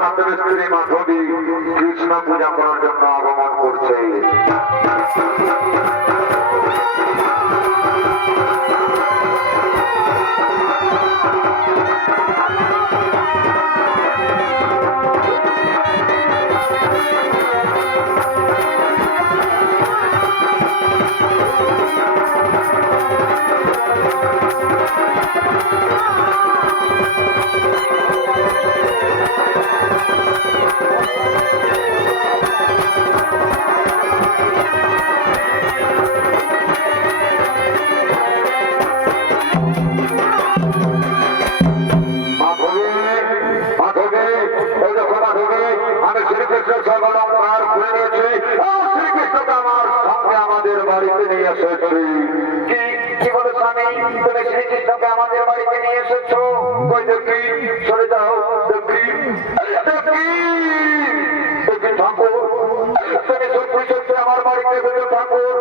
তাদের স্ত্রী মাধবী কৃষ্ণ পূজা করার জন্য আগমন করছে। এসেছি কি কি বলে স্বামী? তুমি শ্রীকৃষ্ণকে আমাদের বাড়িতে নিয়ে এসেছ? কই দেখি? সরে যাও, দেখি। দেখি! দেখি ঠাকুর। তুমি সত্যি সত্যি আমার বাড়িতে এসেছ ঠাকুর।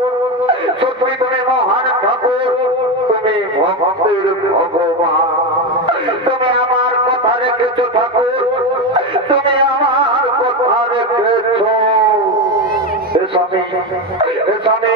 সত্যি তুমি মহান ঠাকুর। তুমি ভক্তের ভগবান। তুমি আমার কথা রেখেছো ঠাকুর। তুমি আমার কথা রেখেছো। স্বামী স্বামী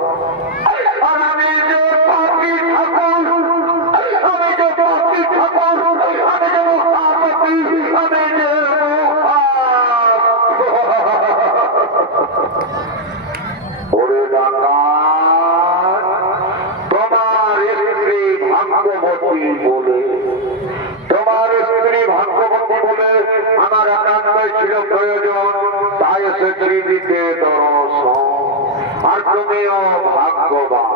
Thank you. ভাগ্যবান।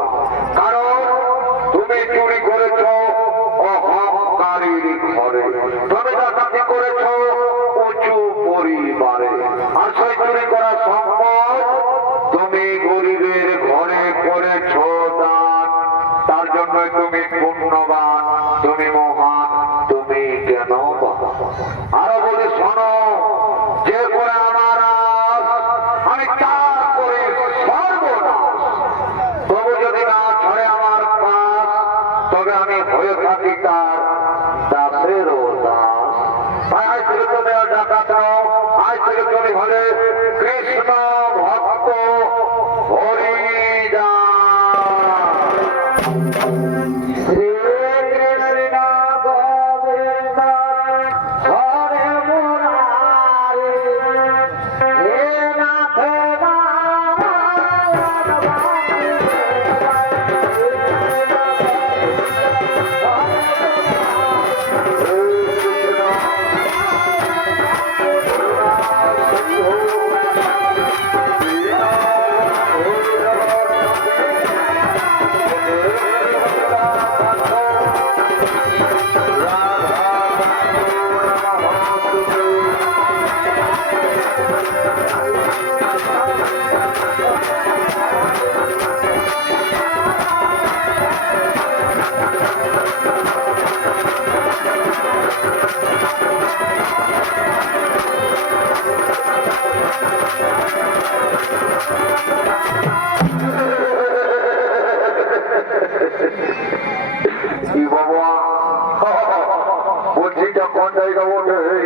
কোন জায়গা বটে? হে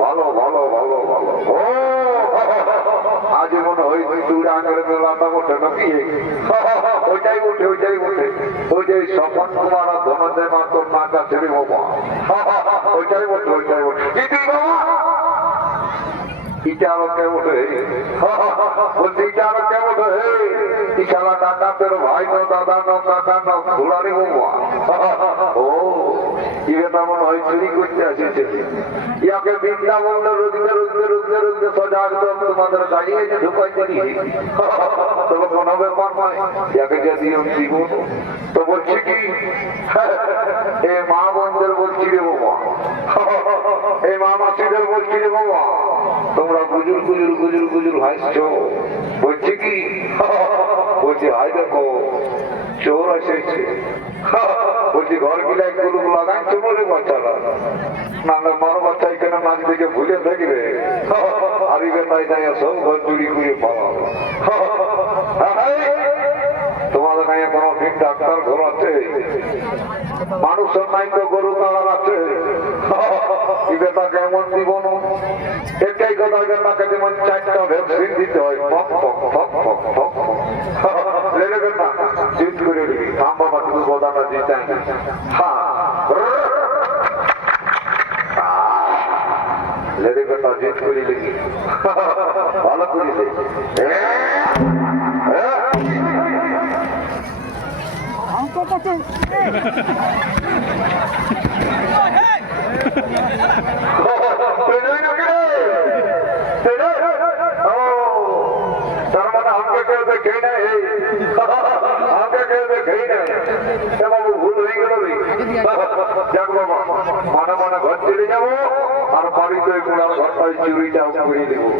ভালো ভালো ভালো ভালো। ও! আজ মনে হয় তুই আগের মেলাটা নাকি? ওইটাই উঠে ওইটাই উঠে ওই যে স্বপন কুমার ধনঞ্জয় মাত্র নাচা ছেলে বাবা। ওইটাই বটে ইটারকে বলছে বলছি আরও কেমন ইশালা ডাকাতের ভাই নো দাদা নো কাকা নো ঘোড়ারে বাবা ও ইবে তেমন বাবা তোমরা গুজুর গুজুর গুজুর গুজুর হাসছ বলছি কি বলছি, হাই দেখো, চোর এসেছে। বলছি, ঘর গিলাই কুলুক লাগাই চোরে বাচ্চারা। বাচ্চা এখানে নাচ ভুলে থাকবে? সব ঘর চুরি করে পালাবো তোমাদের কোনো ঠিক ডাক্তার ঘর আছে? মানুষের নাই তো গরু তাড়ার আছে। কথা বেটাকে যেমন চারটা ভ্যাকসিন দিতে হয় ফক ফক ফক ফক ফক ফক লেগে চিট করে দিবি থাম বাবা শুধু কথাটা দিতে হ্যাঁ লেগে বেটা জিত করে দিবি ভালো করে দে তার মানে আমাকে কেউ দেখেই না এই আমাকে কেউ দেখেই না এ বাবু, ভুল ঘর চলে যাব, আর বাড়িতে ঘরটাই চুরিটাও করে দেবো।